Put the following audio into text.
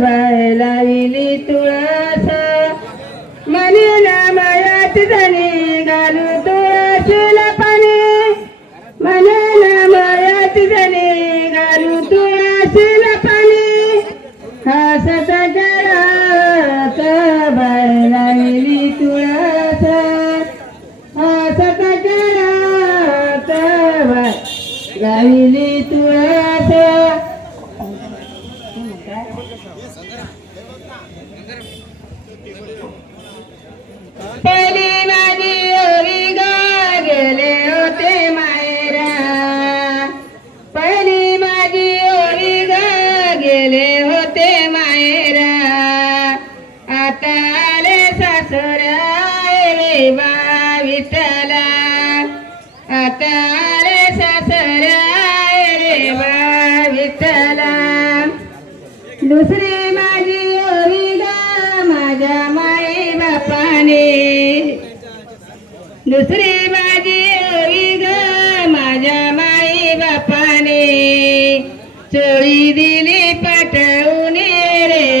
लाविली तुळस. मनी नामयात जणी घालू तुळशीला पाणी. मनी नामयात जणी घालू तुळशीला पाणी. हसत गळत बाय लाविली तुळस. हसत गळत बाय लाविली तुळस पहिली माझी ओरी गा गेले होते मायरा. पहिली माझी ओरी गा गेले होते मायरा. आता आले सासरा रे बा विठ्ठला. आता दुसरे माझी ओविगा माझ्या माई बापाने. दुसरे माझी ओविगा माझ्या माई बापाने. चोळी दिली पाठवून रे